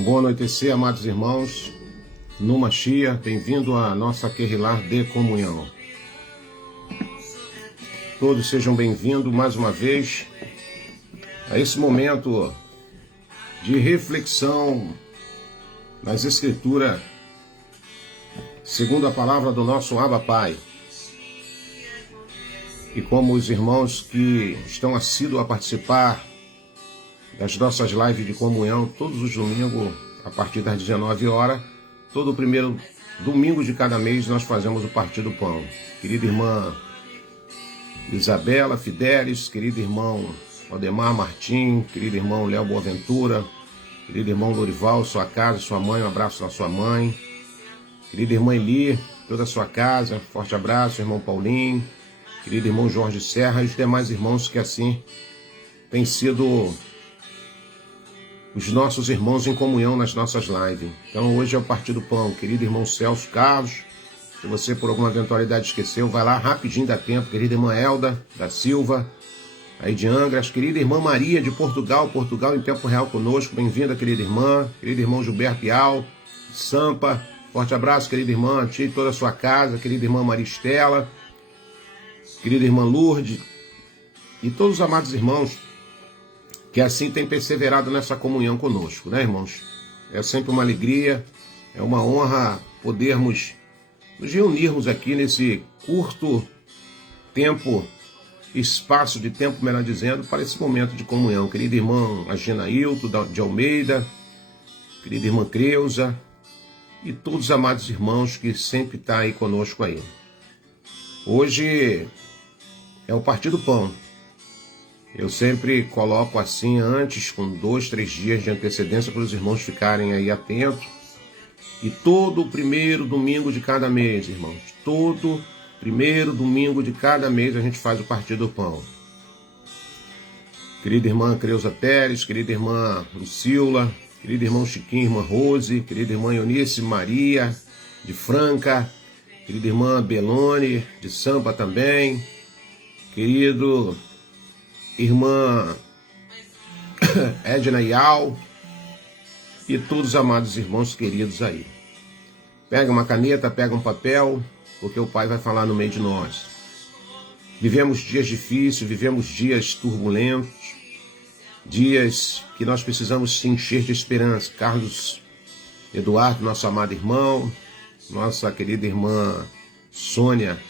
Um bom anoitecer, amados irmãos, no Machia, bem-vindo à nossa Querrilar de Comunhão. Todos sejam bem-vindos mais uma vez a esse momento de reflexão nas Escrituras, segundo a palavra do nosso Abba Pai. E como os irmãos que estão assíduos a participar das nossas lives de comunhão, todos os domingos, a partir das 19 horas, todo o primeiro domingo de cada mês, nós fazemos o Partir do Pão. Querida irmã Isabela Fidelis, querido irmão Odemar Martim, querido irmão Léo Boaventura, querido irmão Lorival, sua casa, sua mãe, um abraço na sua mãe, querida irmã Eli, toda a sua casa, forte abraço, irmão Paulinho, querido irmão Jorge Serra e os demais irmãos que assim têm sido os nossos irmãos em comunhão nas nossas lives. Então hoje é o Partir do Pão, querido irmão Celso Carlos, se você por alguma eventualidade esqueceu, vai lá rapidinho, dá tempo, querida irmã Elda da Silva, aí de Angras, querida irmã Maria de Portugal em tempo real conosco, bem-vinda querida irmã, querido irmão Gilberto Pial, Sampa, forte abraço querida irmã, tia e toda a sua casa, querida irmã Maria Estela, querida irmã Lourdes, e todos os amados irmãos que assim têm perseverado nessa comunhão conosco, né, irmãos? É sempre uma alegria, é uma honra podermos nos reunirmos aqui nesse curto tempo, espaço de tempo, melhor dizendo, para esse momento de comunhão. Querida irmã Agena Hilton de Almeida, querida irmã Creuza e todos os amados irmãos que sempre estão aí conosco aí. Hoje é o Partir do Pão. Eu sempre coloco assim antes, com 2, 3 dias de antecedência, para os irmãos ficarem aí atentos. E todo o primeiro domingo de cada mês, irmãos, todo primeiro domingo de cada mês a gente faz o Partir do Pão. Querida irmã Creuza Teres, querida irmã Lucila, querido irmão Chiquinho, irmã Rose, querida irmã Eunice Maria, de Franca, querida irmã Belone, de Sampa também, querido irmã Edna Ial e todos os amados irmãos queridos aí. Pega uma caneta, pega um papel, porque o Pai vai falar no meio de nós. Vivemos dias difíceis, vivemos dias turbulentos, dias que nós precisamos se encher de esperança. Carlos Eduardo, nosso amado irmão, nossa querida irmã Sônia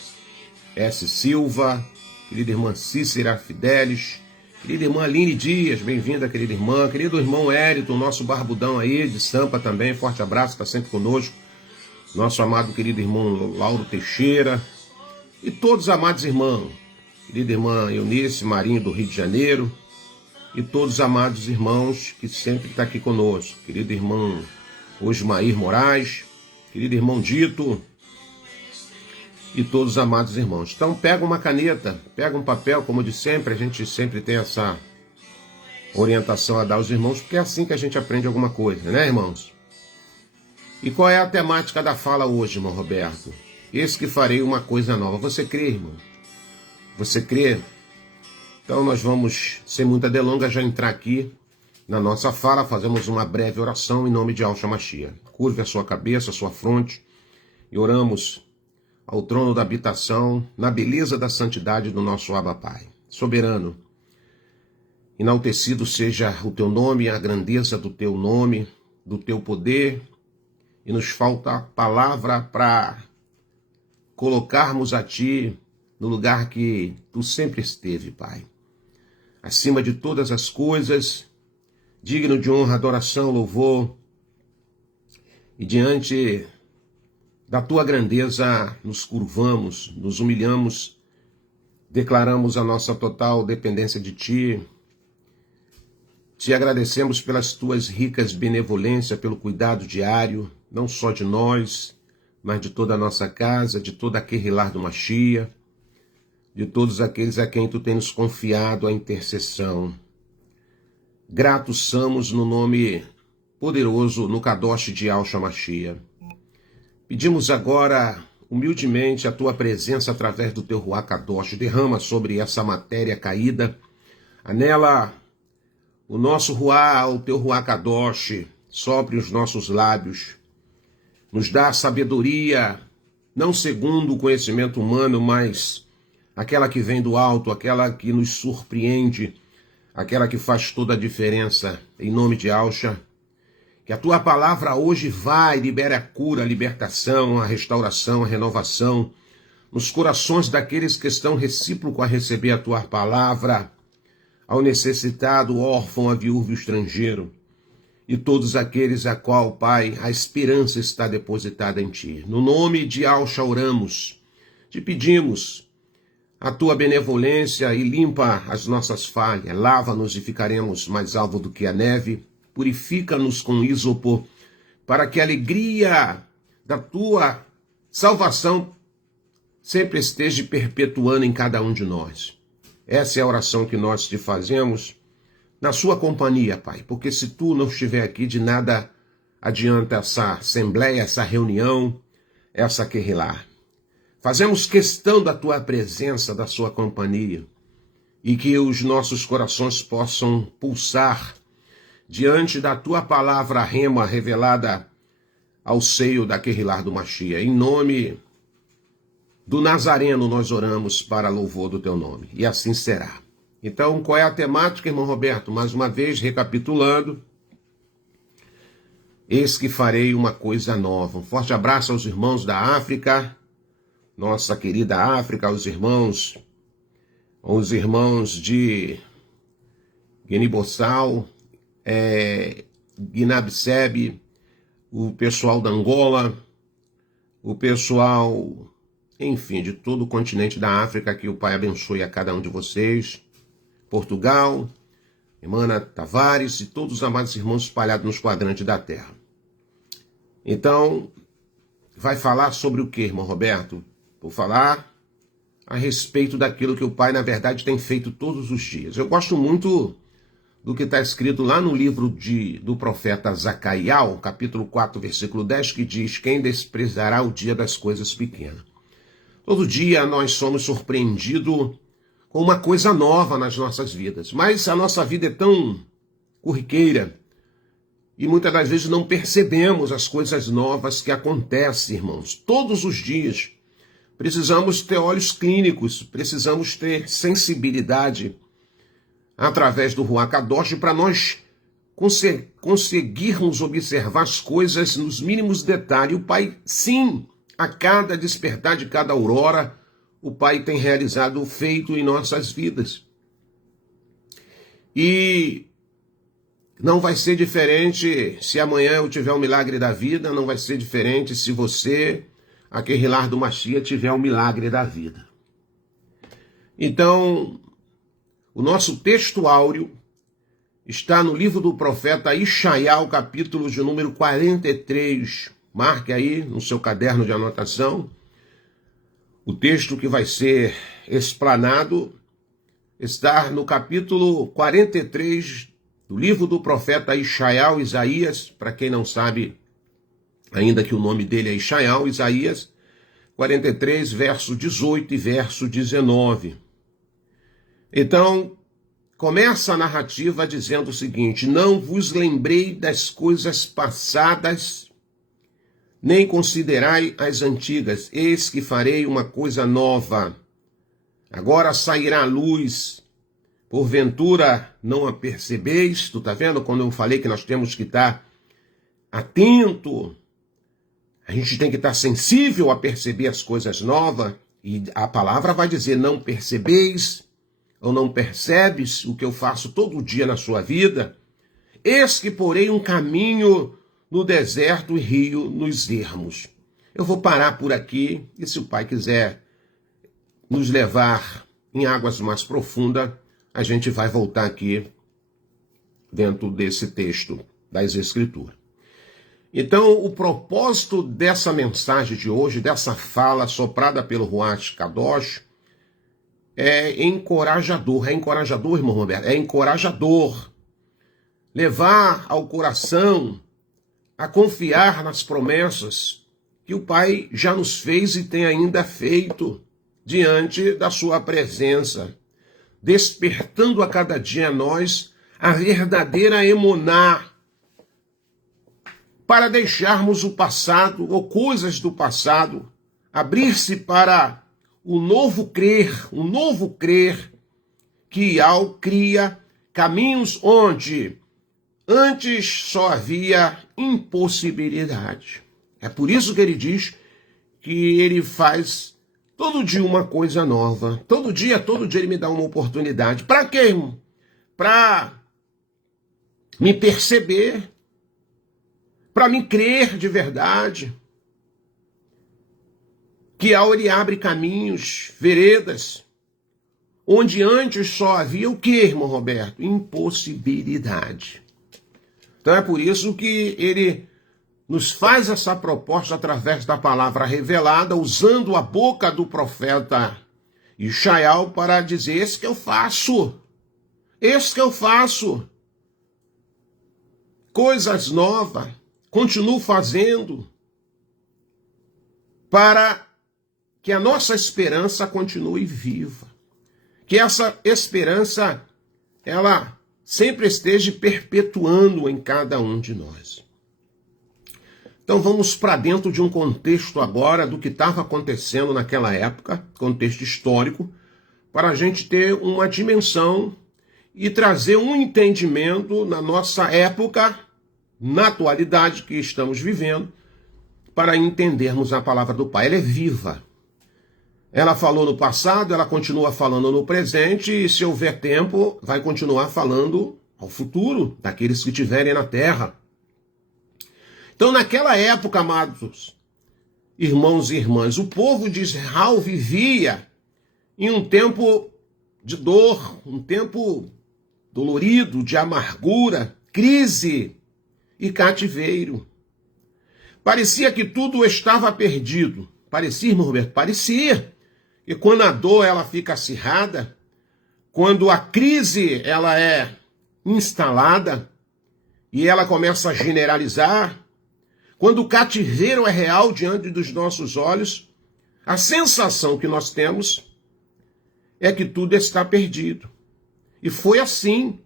S. Silva, querida irmã Cícera Fidelis, querida irmã Aline Dias, bem-vinda, querida irmã, querido irmão Érito, nosso barbudão aí, de Sampa também, forte abraço, está sempre conosco, nosso amado querido irmão Lauro Teixeira, e todos os amados irmãos, querida irmã Eunice Marinho do Rio de Janeiro, e todos os amados irmãos que sempre estão aqui conosco, querido irmão Osmair Moraes, querido irmão Dito, e todos os amados irmãos. Então pega uma caneta, pega um papel, como de sempre, a gente sempre tem essa orientação a dar aos irmãos, porque é assim que a gente aprende alguma coisa, né, irmãos? E qual é a temática da fala hoje, irmão Roberto? Eis que farei uma coisa nova. Você crê, irmão? Você crê? Então nós vamos, sem muita delonga, já entrar aqui na nossa fala, fazemos uma breve oração em nome de Yahshua Mashiach. Curve a sua cabeça, a sua fronte, e oramos ao trono da habitação, na beleza da santidade do nosso Abba Pai. Soberano, enaltecido seja o teu nome, a grandeza do teu nome, do teu poder, e nos falta a palavra para colocarmos a ti no lugar que tu sempre esteve, Pai. Acima de todas as coisas, digno de honra, adoração, louvor, e diante da tua grandeza nos curvamos, nos humilhamos, declaramos a nossa total dependência de ti. Te agradecemos pelas tuas ricas benevolências, pelo cuidado diário, não só de nós, mas de toda a nossa casa, de toda a Querrilar do Machia, de todos aqueles a quem tu tens confiado a intercessão. Gratos somos no nome poderoso, no Kadosh de Yahshua Mashiach. Pedimos agora, humildemente, a tua presença através do teu Ruach Kadosh. Derrama sobre essa matéria caída, anela o nosso Ruach, o teu Ruach Kadosh, sopre os nossos lábios, nos dá sabedoria, não segundo o conhecimento humano, mas aquela que vem do alto, aquela que nos surpreende, aquela que faz toda a diferença, em nome de Alcha. Que a tua palavra hoje vai, libere a cura, a libertação, a restauração, a renovação, nos corações daqueles que estão recíprocos a receber a tua palavra, ao necessitado, órfão, a viúvo e estrangeiro, e todos aqueles a qual, Pai, a esperança está depositada em ti. No nome de Alcha oramos, te pedimos a tua benevolência e limpa as nossas falhas, lava-nos e ficaremos mais alvo do que a neve, purifica-nos com ísopo, para que a alegria da tua salvação sempre esteja perpetuando em cada um de nós. Essa é a oração que nós te fazemos na sua companhia, Pai, porque se tu não estiver aqui, de nada adianta essa assembleia, essa reunião, essa querrilá. Fazemos questão da tua presença, da sua companhia, e que os nossos corações possam pulsar diante da tua palavra rema revelada ao seio da querrilá do Mashiach. Em nome do Nazareno nós oramos para louvor do teu nome, e assim será. Então, qual é a temática, irmão Roberto? Mais uma vez, recapitulando, eis que farei uma coisa nova. Um forte abraço aos irmãos da África, nossa querida África, aos irmãos de Guiné-Bissau, Guiné-Bissau, o pessoal da Angola, o pessoal, enfim, de todo o continente da África, que o Pai abençoe a cada um de vocês. Portugal, irmã Tavares e todos os amados irmãos espalhados nos quadrantes da terra. Então, vai falar sobre o que, irmão Roberto? Vou falar a respeito daquilo que o Pai, na verdade, tem feito todos os dias. Eu gosto muito do que está escrito lá no livro do profeta Zacaial, capítulo 4, versículo 10, que diz: quem desprezará o dia das coisas pequenas? Todo dia nós somos surpreendidos com uma coisa nova nas nossas vidas, mas a nossa vida é tão corriqueira e muitas das vezes não percebemos as coisas novas que acontecem, irmãos. Todos os dias precisamos ter olhos clínicos, precisamos ter sensibilidade através do Ruach Kadosh para nós conseguirmos observar as coisas nos mínimos detalhes. O Pai, sim, a cada despertar de cada aurora, o Pai tem realizado o feito em nossas vidas. E não vai ser diferente se amanhã eu tiver o milagre da vida, não vai ser diferente se você, a querrilá do Mashiach, tiver o milagre da vida. Então, o nosso texto áureo está no livro do profeta Ishaiah, capítulo de número 43. Marque aí no seu caderno de anotação. O texto que vai ser explanado está no capítulo 43 do livro do profeta Ishaiah, Isaías, para quem não sabe ainda que o nome dele é Ishaiah, Isaías 43, verso 18 e verso 19. Então, começa a narrativa dizendo o seguinte: não vos lembrei das coisas passadas, nem considerai as antigas, eis que farei uma coisa nova. Agora sairá a luz, porventura não a percebeis? Tu tá vendo quando eu falei que nós temos que estar atento, a gente tem que estar sensível a perceber as coisas novas, e a palavra vai dizer: não percebeis, ou não percebes o que eu faço todo dia na sua vida? Eis que porei um caminho no deserto e rio nos ermos. Eu vou parar por aqui, e se o Pai quiser nos levar em águas mais profundas, a gente vai voltar aqui dentro desse texto das Escrituras. Então, o propósito dessa mensagem de hoje, dessa fala soprada pelo Ruach Kadosh, é encorajador. É encorajador, irmão Roberto? É encorajador. Levar ao coração a confiar nas promessas que o Pai já nos fez e tem ainda feito diante da sua presença, despertando a cada dia a nós a verdadeira emuná, para deixarmos o passado ou coisas do passado, abrir-se para o novo crer que Yahweh cria caminhos onde antes só havia impossibilidade. É por isso que ele diz que ele faz todo dia uma coisa nova. Todo dia ele me dá uma oportunidade. Para quê, irmão? Para me perceber, para me crer de verdade. Que ele abre caminhos, veredas, onde antes só havia o quê, irmão Roberto? Impossibilidade. Então é por isso que ele nos faz essa proposta através da palavra revelada, usando a boca do profeta Ishaiel para dizer: esse que eu faço, coisas novas, continuo fazendo, para que a nossa esperança continue viva, que essa esperança, ela sempre esteja perpetuando em cada um de nós. Então vamos para dentro de um contexto agora do que estava acontecendo naquela época, contexto histórico, para a gente ter uma dimensão e trazer um entendimento na nossa época, na atualidade que estamos vivendo, para entendermos a palavra do Pai. Ela é viva. Ela falou no passado, ela continua falando no presente, e se houver tempo, vai continuar falando ao futuro, daqueles que estiverem na terra. Então, naquela época, amados irmãos e irmãs, o povo de Israel vivia em um tempo de dor, um tempo dolorido, de amargura, crise e cativeiro. Parecia que tudo estava perdido. Parecia, irmão Roberto? Parecia. E quando a dor ela fica acirrada, quando a crise ela é instalada e ela começa a generalizar, quando o cativeiro é real diante dos nossos olhos, a sensação que nós temos é que tudo está perdido. E foi assim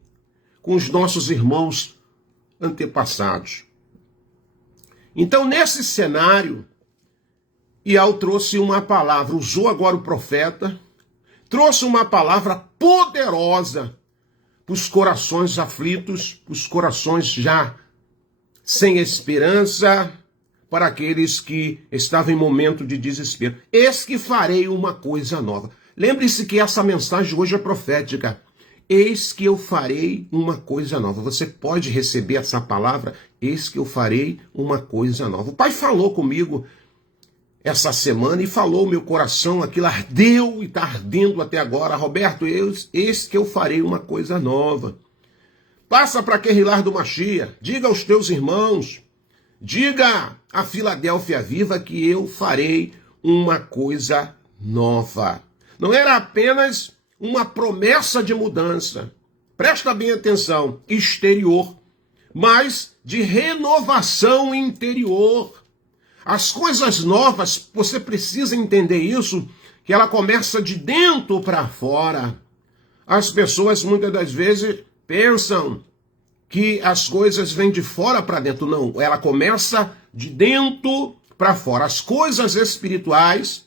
com os nossos irmãos antepassados. Então, nesse cenário, Yahweh trouxe uma palavra, usou agora o profeta, trouxe uma palavra poderosa para os corações aflitos, para os corações já sem esperança, para aqueles que estavam em momento de desespero. Eis que farei uma coisa nova. Lembre-se que essa mensagem hoje é profética. Eis que eu farei uma coisa nova. Você pode receber essa palavra? Eis que eu farei uma coisa nova. O Pai falou comigo essa semana e falou meu coração, aquilo ardeu e está ardendo até agora. Roberto, eis que eu farei uma coisa nova. Passa para Querilar do Machia, diga aos teus irmãos, diga a Filadélfia Viva que eu farei uma coisa nova. Não era apenas uma promessa de mudança, presta bem atenção, exterior, mas de renovação interior. As coisas novas, você precisa entender isso, que ela começa de dentro para fora. As pessoas muitas das vezes pensam que as coisas vêm de fora para dentro. Não, ela começa de dentro para fora. As coisas espirituais,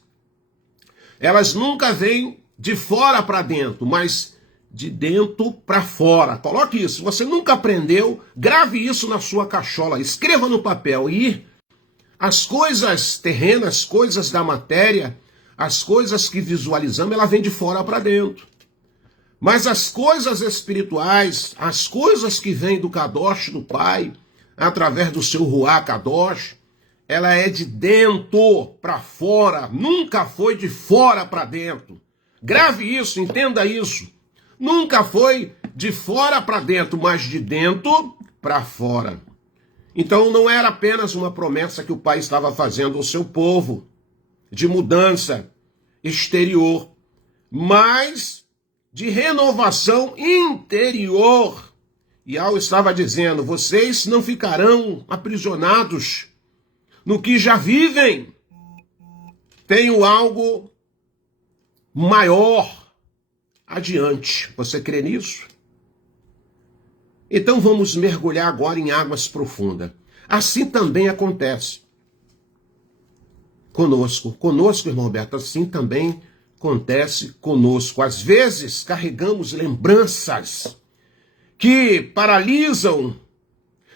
elas nunca vêm de fora para dentro, mas de dentro para fora. Coloque isso. Se você nunca aprendeu, grave isso na sua cachola, escreva no papel. E as coisas terrenas, coisas da matéria, as coisas que visualizamos, ela vem de fora para dentro. Mas as coisas espirituais, as coisas que vêm do Kadosh do Pai, através do seu Ruach Kadosh, ela é de dentro para fora, nunca foi de fora para dentro. Grave isso, entenda isso. Nunca foi de fora para dentro, mas de dentro para fora. Então não era apenas uma promessa que o Pai estava fazendo ao seu povo, de mudança exterior, mas de renovação interior. E Yahweh estava dizendo, vocês não ficarão aprisionados no que já vivem. Tenho algo maior adiante. Você crê nisso? Então vamos mergulhar agora em águas profundas. assim também acontece conosco. Conosco, irmão Roberto, assim também acontece conosco. Às vezes carregamos lembranças que paralisam,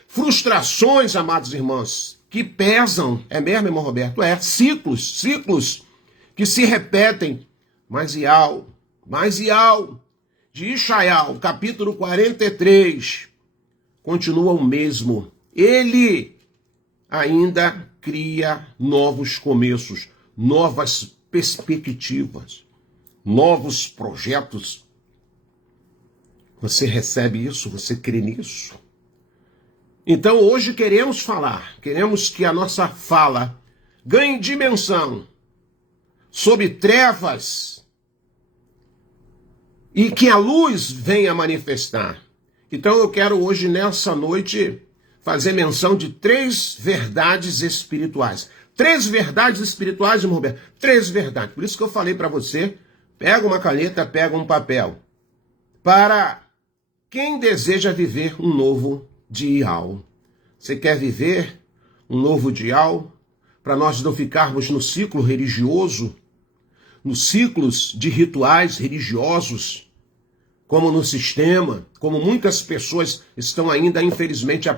frustrações, amados irmãos, que pesam. É mesmo, irmão Roberto? É, ciclos que se repetem. Mas Ial, de Ishaial, capítulo 43, continua o mesmo. Ele ainda cria novos começos, novas perspectivas, novos projetos. Você recebe isso? Você crê nisso? Então hoje queremos que a nossa fala ganhe dimensão sobre trevas e que a luz venha manifestar. Então eu quero hoje, nessa noite, fazer menção de 3 verdades espirituais. 3 verdades espirituais, irmão Roberto. 3 verdades. Por isso que eu falei para você, pega uma caneta, pega um papel. Para quem deseja viver um novo dial. Você quer viver um novo dial? Para nós não ficarmos no ciclo religioso, nos ciclos de rituais religiosos, como no sistema, como muitas pessoas estão ainda, infelizmente,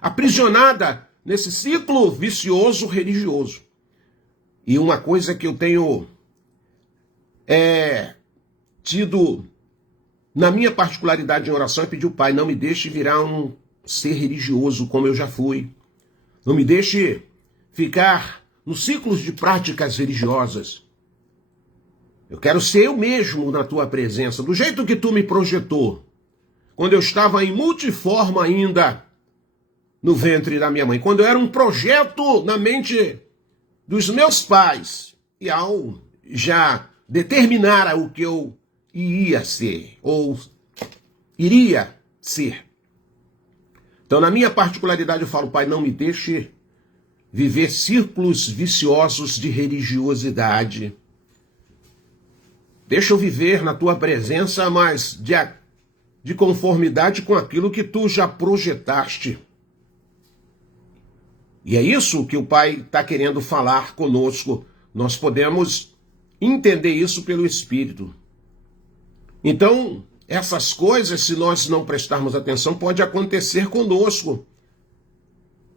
aprisionadas nesse ciclo vicioso religioso. E uma coisa que eu tenho tido na minha particularidade em oração é pedir ao Pai, não me deixe virar um ser religioso como eu já fui. Não me deixe ficar nos ciclos de práticas religiosas. Eu quero ser eu mesmo na tua presença, do jeito que tu me projetou, quando eu estava em multiforma ainda no ventre da minha mãe, quando eu era um projeto na mente dos meus pais, e ao já determinar o que eu ia ser, ou iria ser. Então, na minha particularidade, eu falo, Pai, não me deixe viver círculos viciosos de religiosidade. Deixa eu viver na tua presença, mas de conformidade com aquilo que tu já projetaste. E é isso que o Pai está querendo falar conosco. Nós podemos entender isso pelo Espírito. Então, essas coisas, se nós não prestarmos atenção, pode acontecer conosco.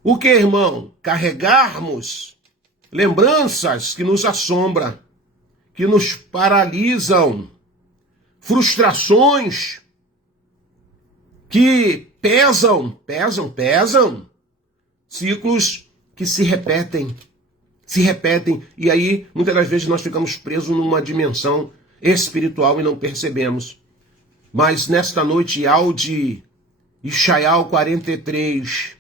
O que, irmão? Carregarmos lembranças que nos assombram, que nos paralisam, frustrações que pesam, ciclos que se repetem, e aí muitas das vezes nós ficamos presos numa dimensão espiritual e não percebemos. Mas nesta noite, de Ishaial 43,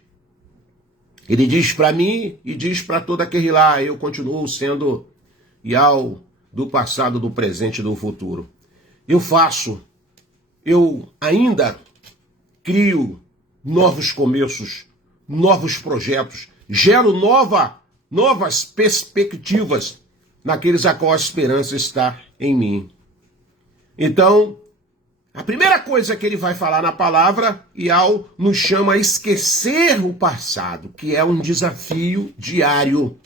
ele diz para mim e diz para todo aquele lá, eu continuo sendo Ial do passado, do presente e do futuro. Eu ainda crio novos começos, novos projetos, gero novas perspectivas naqueles a qual a esperança está em mim. Então, a primeira coisa que ele vai falar na palavra, Ial nos chama a esquecer o passado, que é um desafio diário.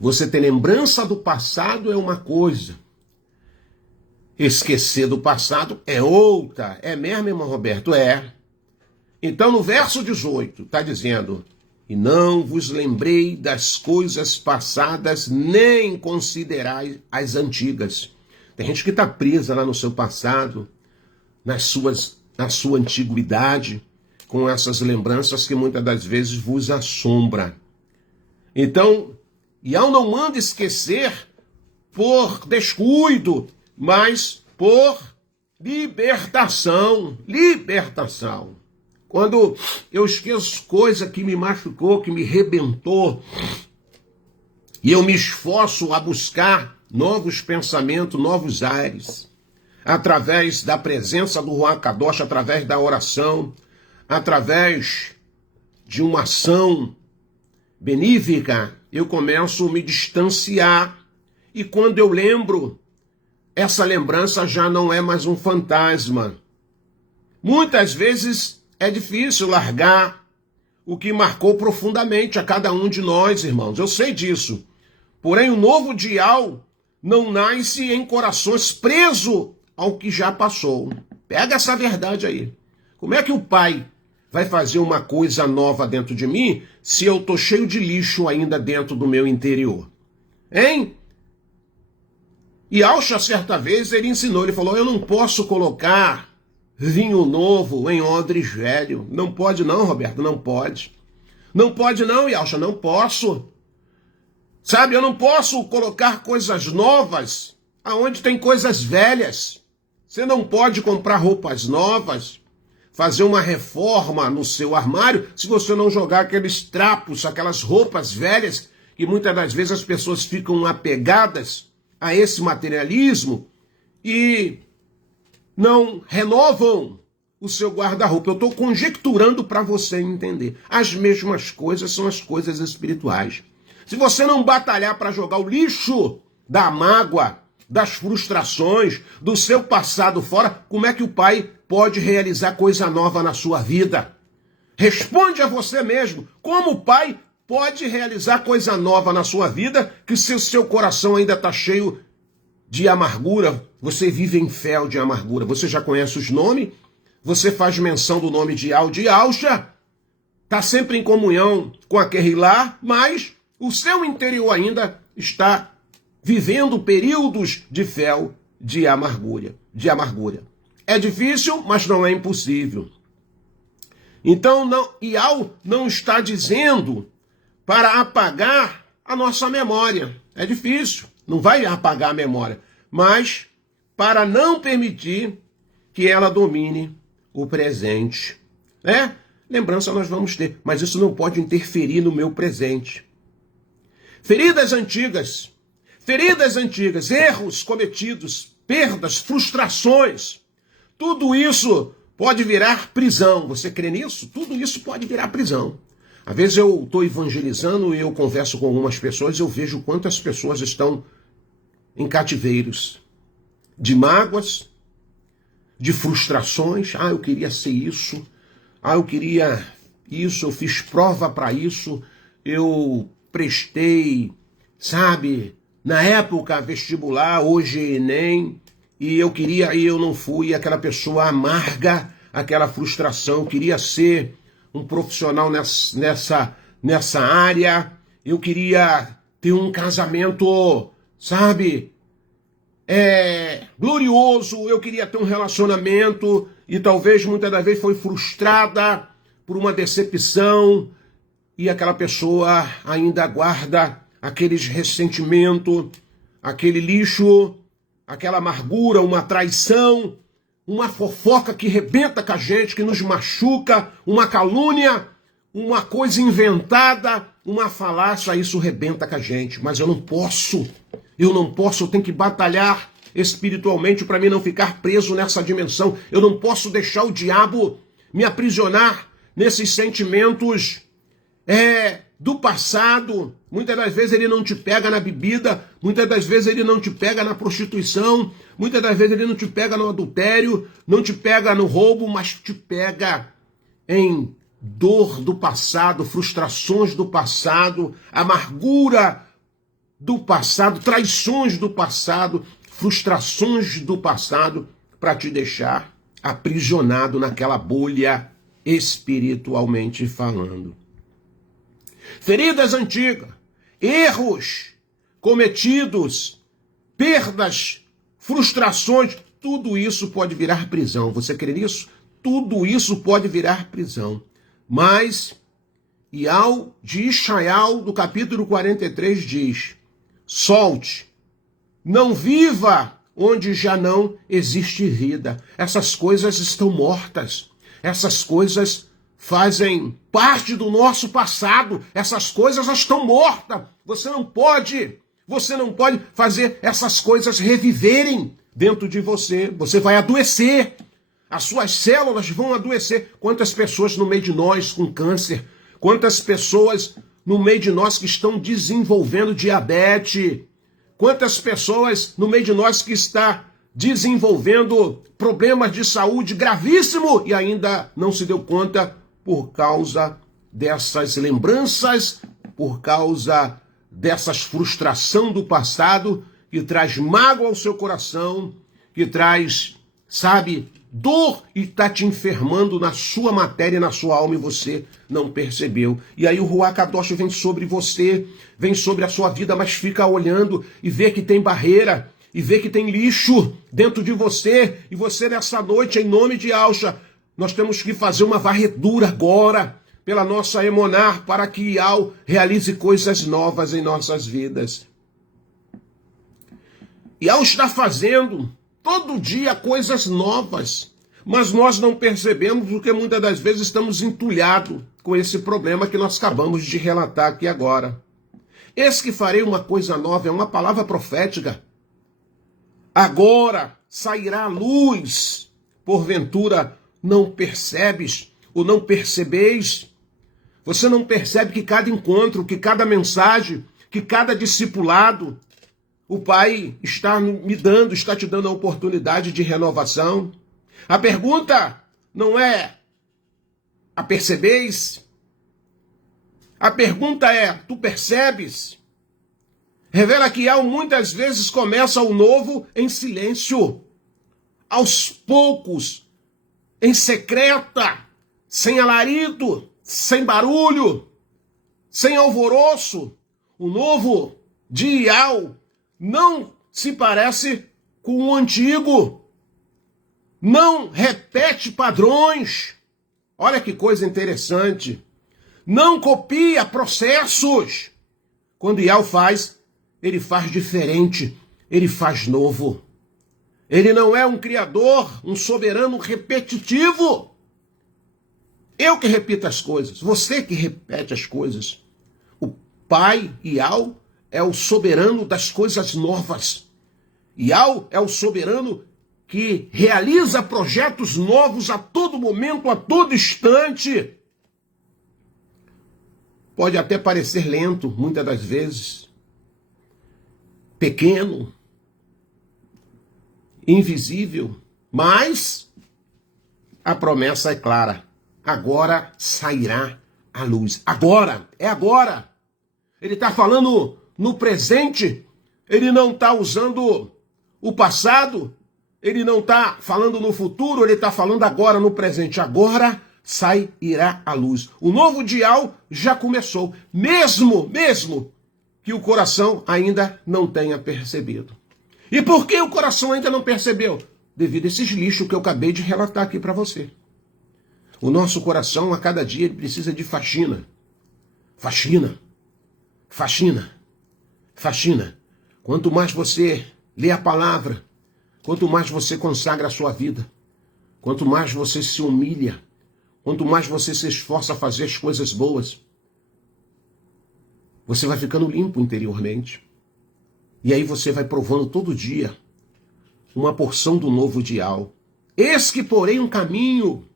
Você ter lembrança do passado é uma coisa. Esquecer do passado é outra. É mesmo, irmão Roberto? É. Então, no verso 18, está dizendo, e não vos lembrei das coisas passadas, nem considerai as antigas. Tem gente que está presa lá no seu passado, na sua antiguidade, com essas lembranças que muitas das vezes vos assombram. Então, Ial não manda esquecer por descuido, mas por libertação. Quando eu esqueço coisa que me machucou, que me rebentou, e eu me esforço a buscar novos pensamentos, novos ares, através da presença do Ruach Kadosh, através da oração, através de uma ação benéfica, eu começo a me distanciar. E quando eu lembro, essa lembrança já não é mais um fantasma. Muitas vezes é difícil largar o que marcou profundamente a cada um de nós, irmãos. Eu sei disso. Porém, o novo dial não nasce em corações preso ao que já passou. Pega essa verdade aí. Como é que o Pai vai fazer uma coisa nova dentro de mim se eu estou cheio de lixo ainda dentro do meu interior? Hein? E Alcha, certa vez, ele ensinou, ele falou, eu não posso colocar vinho novo em odres velho. Não pode não, Roberto, não pode. Não pode não, Yalcha, não posso. Sabe, eu não posso colocar coisas novas aonde tem coisas velhas. Você não pode comprar roupas novas, fazer uma reforma no seu armário, se você não jogar aqueles trapos, aquelas roupas velhas, que muitas das vezes as pessoas ficam apegadas a esse materialismo e não renovam o seu guarda-roupa. Eu estou conjecturando para você entender. As mesmas coisas são as coisas espirituais. Se você não batalhar para jogar o lixo da mágoa, das frustrações, do seu passado fora, como é que o Pai pode realizar coisa nova na sua vida? Responde a você mesmo. Como o Pai pode realizar coisa nova na sua vida que se o seu coração ainda está cheio de amargura, você vive em fel de amargura? Você já conhece os nomes? Você faz menção do nome de Alcha? Está sempre em comunhão com aquele lá, mas o seu interior ainda está vivendo períodos de fel de amargura. É difícil, mas não é impossível. Então, Ial não está dizendo para apagar a nossa memória. É difícil, não vai apagar a memória, mas para não permitir que ela domine o presente. Lembrança nós vamos ter, mas isso não pode interferir no meu presente. Feridas antigas, erros cometidos, perdas, frustrações, tudo isso pode virar prisão. Você crê nisso? Tudo isso pode virar prisão. Às vezes eu estou evangelizando e eu converso com algumas pessoas e eu vejo quantas pessoas estão em cativeiros de mágoas, de frustrações. Eu queria ser isso. Eu queria isso, eu fiz prova para isso, eu prestei, sabe, na época vestibular, hoje Enem, e eu queria e eu não fui. Aquela pessoa amarga, aquela frustração, queria ser um profissional nessa área, eu queria ter um casamento, sabe, glorioso, eu queria ter um relacionamento e talvez muitas das vezes foi frustrada por uma decepção e aquela pessoa ainda guarda aqueles ressentimentos, aquele lixo, aquela amargura, uma traição, uma fofoca que rebenta com a gente, que nos machuca, uma calúnia, uma coisa inventada, uma falácia, isso rebenta com a gente. Mas eu não posso, eu tenho que batalhar espiritualmente para mim não ficar preso nessa dimensão. Eu não posso deixar o diabo me aprisionar nesses sentimentos do passado. Muitas das vezes ele não te pega na bebida, muitas das vezes ele não te pega na prostituição, muitas das vezes ele não te pega no adultério, não te pega no roubo, mas te pega em dor do passado, frustrações do passado, amargura do passado, traições do passado, frustrações do passado, para te deixar aprisionado naquela bolha espiritualmente falando. Feridas antigas, erros cometidos, perdas, frustrações, tudo isso pode virar prisão. Você crê nisso? Tudo isso pode virar prisão. Mas, Ial de Ishaial, do capítulo 43, diz: solte, não viva onde já não existe vida. Essas coisas estão mortas. Essas coisas fazem parte do nosso passado. Essas coisas já estão mortas. Você não pode fazer essas coisas reviverem dentro de você. Você vai adoecer. As suas células vão adoecer. Quantas pessoas no meio de nós com câncer? Quantas pessoas no meio de nós que estão desenvolvendo diabetes? Quantas pessoas no meio de nós que está desenvolvendo problemas de saúde gravíssimo e ainda não se deu conta por causa dessas lembranças, por causa dessas frustração do passado, que traz mágoa ao seu coração, que traz, sabe, dor e está te enfermando na sua matéria, na sua alma, e você não percebeu. E aí o Ruach Kadosh vem sobre você, vem sobre a sua vida, mas fica olhando e vê que tem barreira, e vê que tem lixo dentro de você, e você nessa noite, em nome de Yahushua, nós temos que fazer uma varredura agora, pela nossa Emonar, para que Yahu realize coisas novas em nossas vidas. Yahu está fazendo todo dia coisas novas, mas nós não percebemos porque muitas das vezes estamos entulhados com esse problema que nós acabamos de relatar aqui agora. Eis que farei uma coisa nova, é uma palavra profética. Agora sairá a luz, porventura não percebes ou não percebeis? Você não percebe que cada encontro, que cada mensagem, que cada discipulado, o Pai está me dando, está te dando a oportunidade de renovação? A pergunta não é a percebeis? A pergunta é, tu percebes? Revela que Yahu muitas vezes começa o novo em silêncio, aos poucos, em secreta, sem alarido, sem barulho, sem alvoroço. O novo de Yahu não se parece com o antigo, não repete padrões. Olha que coisa interessante. Não copia processos. Quando Yahu faz, ele faz diferente, ele faz novo. Ele não é um criador, um soberano repetitivo. Eu que repito as coisas, você que repete as coisas. O Pai, Yahu, é o soberano das coisas novas. Yahu é o soberano que realiza projetos novos a todo momento, a todo instante. Pode até parecer lento, muitas das vezes, pequeno, invisível, mas a promessa é clara. Agora sairá a luz. Agora, é agora. Ele está falando no presente, ele não está usando o passado, ele não está falando no futuro, ele está falando agora no presente. Agora sairá a luz. O novo Yahu já começou, mesmo que o coração ainda não tenha percebido. E por que o coração ainda não percebeu? Devido a esses lixos que eu acabei de relatar aqui para você. O nosso coração, a cada dia, ele precisa de faxina. Faxina. Faxina. Faxina. Quanto mais você lê a palavra, quanto mais você consagra a sua vida, quanto mais você se humilha, quanto mais você se esforça a fazer as coisas boas, você vai ficando limpo interiormente. E aí você vai provando todo dia uma porção do novo Yahu. Eis que porém um caminho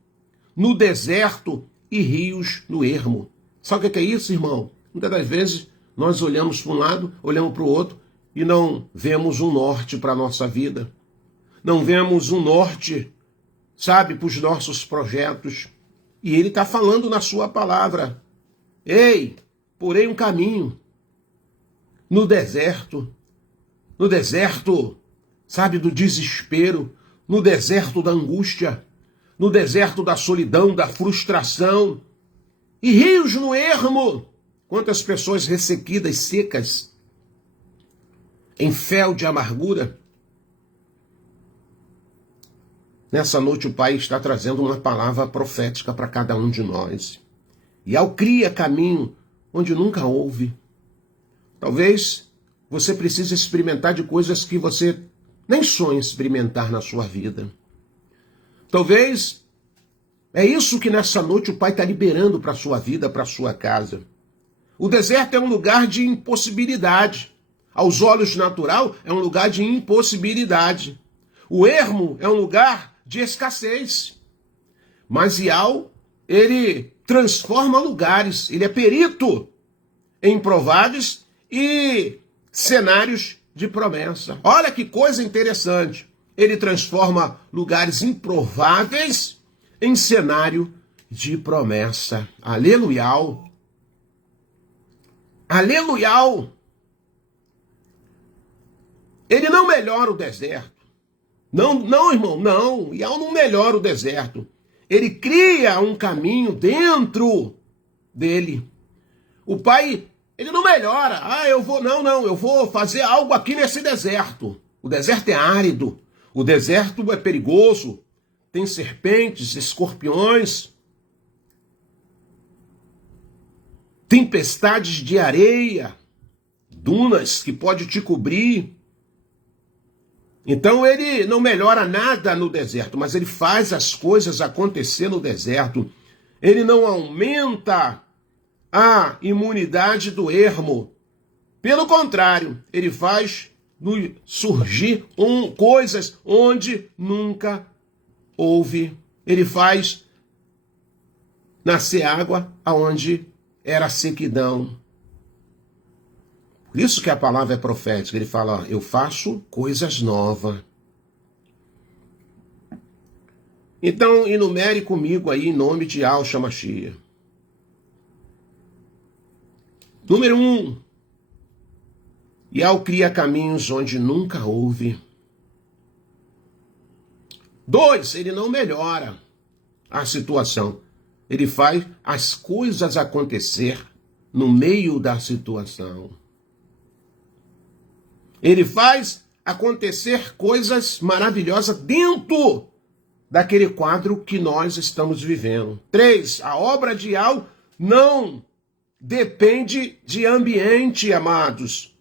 no deserto e rios no ermo. Sabe o que é isso, irmão? Muitas das vezes nós olhamos para um lado, olhamos para o outro e não vemos um norte para a nossa vida. Não vemos um norte, sabe, para os nossos projetos. E ele está falando na sua palavra. Ei, porém um caminho no deserto, sabe, do desespero, no deserto da angústia, no deserto da solidão, da frustração, e rios no ermo. Quantas pessoas ressequidas, secas, em fel de amargura. Nessa noite o Pai está trazendo uma palavra profética para cada um de nós. E ao cria caminho onde nunca houve. Talvez você precise experimentar de coisas que você nem sonha experimentar na sua vida. Talvez é isso que nessa noite o Pai está liberando para a sua vida, para a sua casa. O deserto é um lugar de impossibilidade. Aos olhos natural, é um lugar de impossibilidade. O ermo é um lugar de escassez. Mas Yahu, ele transforma lugares, ele é perito em improváveis e cenários de promessa. Olha que coisa interessante. Ele transforma lugares improváveis em cenário de promessa. Aleluiau! Aleluiau! Ele não melhora o deserto. Não, irmão, não. Yahweh não melhora o deserto. Ele cria um caminho dentro dele. O Pai, ele não melhora. Eu vou fazer algo aqui nesse deserto. O deserto é árido. O deserto é perigoso. Tem serpentes, escorpiões. Tempestades de areia. Dunas que pode te cobrir. Então ele não melhora nada no deserto, mas ele faz as coisas acontecer no deserto. Ele não aumenta a imunidade do ermo. Pelo contrário, ele faz surgir coisas onde nunca houve. Ele faz nascer água aonde era sequidão. Por isso que a palavra é profética. Ele fala, eu faço coisas novas. Então, enumere comigo aí em nome de Yahshua Mashiach. Número 1. Yahweh cria caminhos onde nunca houve. 2. Ele não melhora a situação. Ele faz as coisas acontecer no meio da situação. Ele faz acontecer coisas maravilhosas dentro daquele quadro que nós estamos vivendo. 3. A obra de Yahweh não depende de ambiente, amados,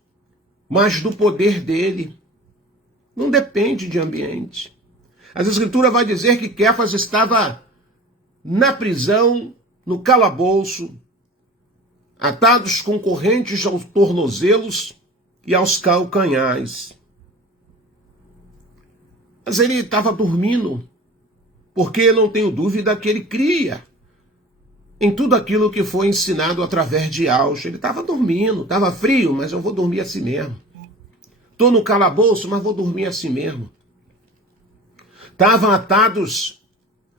mas do poder dele. Não depende de ambiente. As Escrituras vai dizer que Quefas estava na prisão, no calabouço, atados com correntes aos tornozelos e aos calcanhares. Mas ele estava dormindo, porque não tenho dúvida que ele cria em tudo aquilo que foi ensinado através de Yahshua. Ele estava dormindo, estava frio, mas eu vou dormir assim mesmo. Estou no calabouço, mas vou dormir assim mesmo. Estavam atados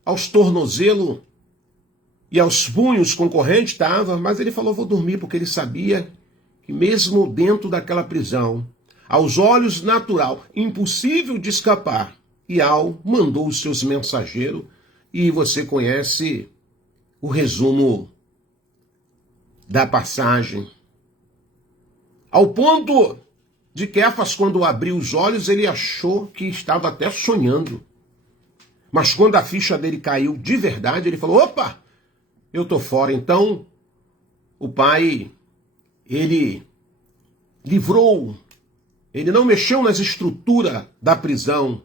aos tornozelos e aos punhos com corrente, estava, mas ele falou, vou dormir, porque ele sabia que mesmo dentro daquela prisão, aos olhos natural, impossível de escapar, Yahweh mandou os seus mensageiros, e você conhece o resumo da passagem. Ao ponto de Quefas, quando abriu os olhos, ele achou que estava até sonhando. Mas quando a ficha dele caiu de verdade, ele falou, opa, eu estou fora. Então, o Pai, ele livrou, ele não mexeu nas estruturas da prisão,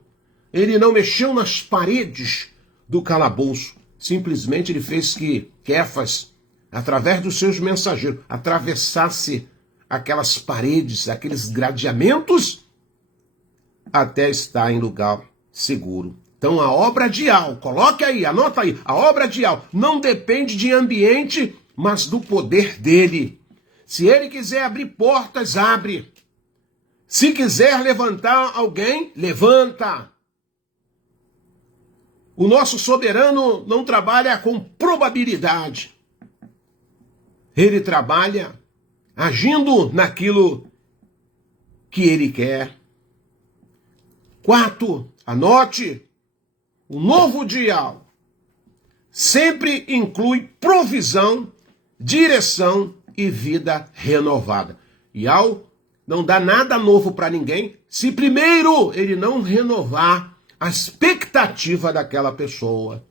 ele não mexeu nas paredes do calabouço, simplesmente ele fez que Quefas, através dos seus mensageiros, atravessasse aquelas paredes, aqueles gradeamentos, até estar em lugar seguro. Então a obra de Yahweh, coloque aí, anota aí, a obra de Yahweh não depende de ambiente, mas do poder dele. Se ele quiser abrir portas, abre. Se quiser levantar alguém, levanta. O nosso soberano não trabalha com probabilidade. Ele trabalha agindo naquilo que ele quer. 4, anote, o novo dia sempre inclui provisão, direção e vida renovada. Yahweh não dá nada novo para ninguém se primeiro ele não renovar a expectativa daquela pessoa.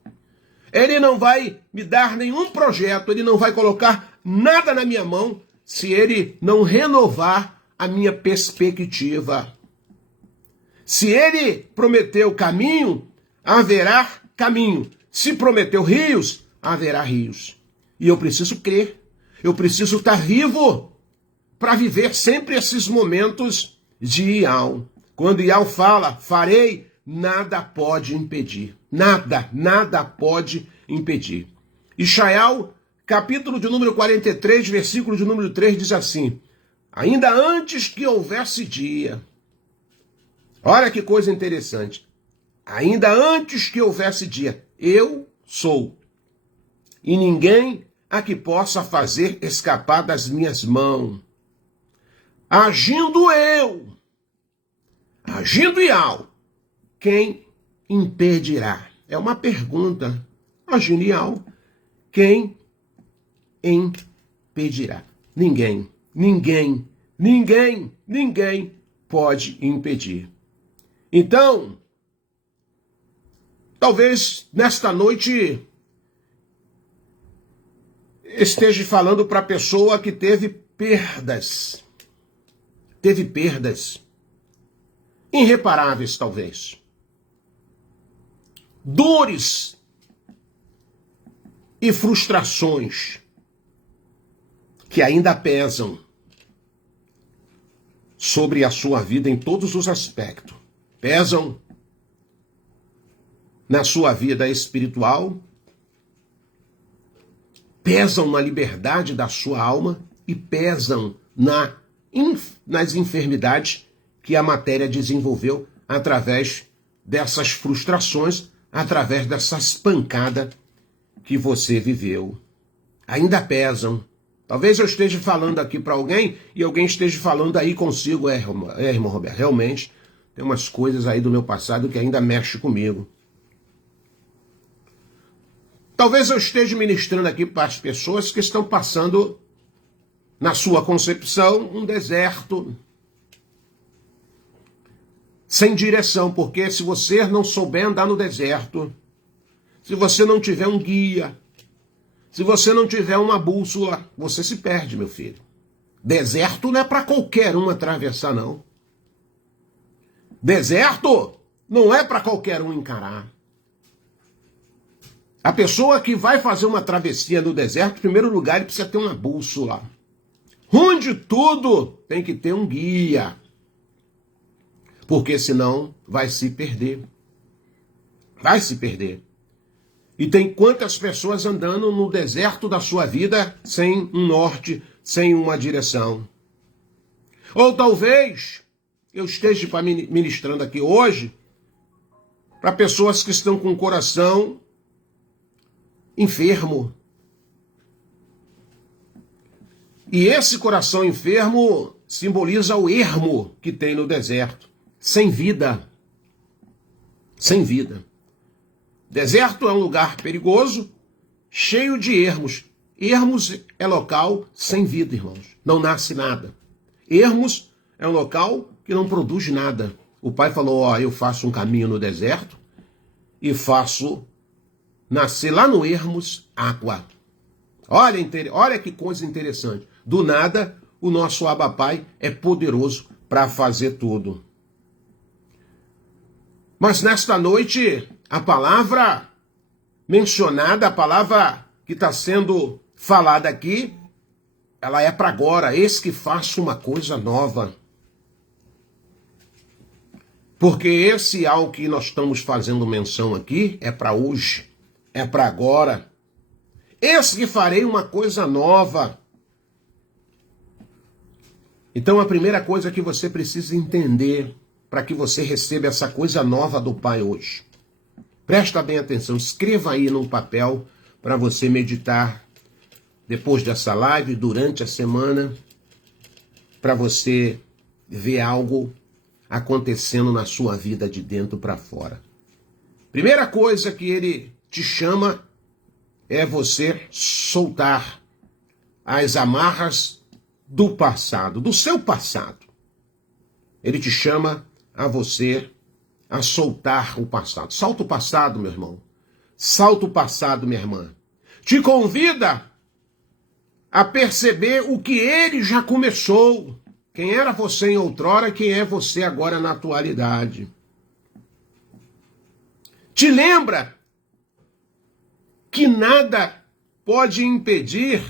Ele não vai me dar nenhum projeto, ele não vai colocar nada na minha mão se ele não renovar a minha perspectiva. Se ele prometeu caminho, haverá caminho. Se prometeu rios, haverá rios. E eu preciso crer. Eu preciso estar vivo para viver sempre esses momentos de Yahweh. Quando Yahweh fala, farei, nada pode impedir. Nada pode impedir. Ishaiah, capítulo de número 43, versículo de número 3, diz assim, ainda antes que houvesse dia, olha que coisa interessante, ainda antes que houvesse dia, eu sou. e ninguém a que possa fazer escapar das minhas mãos. Agindo eu, agindo Iau, quem impedirá? É uma pergunta. Agindo Iau, quem impedirá? Ninguém, ninguém, ninguém, ninguém pode impedir. Então, talvez nesta noite esteja falando para a pessoa que teve perdas irreparáveis, talvez. Dores e frustrações que ainda pesam sobre a sua vida em todos os aspectos. Pesam na sua vida espiritual, pesam na liberdade da sua alma e pesam nas enfermidades que a matéria desenvolveu através dessas frustrações, através dessas pancadas que você viveu. Ainda pesam. Talvez eu esteja falando aqui para alguém e alguém esteja falando aí consigo, irmão Roberto, realmente tem umas coisas aí do meu passado que ainda mexe comigo. Talvez eu esteja ministrando aqui para as pessoas que estão passando, na sua concepção, um deserto sem direção, porque se você não souber andar no deserto, se você não tiver um guia, se você não tiver uma bússola, você se perde, meu filho. Deserto não é para qualquer um atravessar, não. Deserto não é para qualquer um encarar. A pessoa que vai fazer uma travessia no deserto, em primeiro lugar, ele precisa ter uma bússola. Onde tudo tem que ter um guia. Porque senão vai se perder. Vai se perder. E tem quantas pessoas andando no deserto da sua vida sem um norte, sem uma direção. Ou talvez eu esteja ministrando aqui hoje para pessoas que estão com o coração enfermo. E esse coração enfermo simboliza o ermo que tem no deserto. Sem vida. Sem vida. Deserto é um lugar perigoso, cheio de ermos. Ermos é local sem vida, irmãos. Não nasce nada. Ermos é um local que não produz nada. O pai falou, eu faço um caminho no deserto e faço nascer lá no ermos água. Olha que coisa interessante. Do nada, o nosso Abba Pai é poderoso para fazer tudo. Mas nesta noite, a palavra mencionada, a palavra que está sendo falada aqui, ela é para agora. Eis que faço uma coisa nova. Porque esse algo que nós estamos fazendo menção aqui é para hoje, é para agora. Eis que farei uma coisa nova. Então a primeira coisa que você precisa entender para que você receba essa coisa nova do Pai hoje. Presta bem atenção, escreva aí num papel para você meditar depois dessa live, durante a semana, para você ver algo acontecendo na sua vida de dentro para fora. Primeira coisa que ele te chama é você soltar as amarras do passado, do seu passado. Ele te chama a você a soltar o passado. Solta o passado, meu irmão. Solta o passado, minha irmã. Te convida a perceber o que ele já começou. Quem era você em outrora, quem é você agora na atualidade. Te lembra que nada pode impedir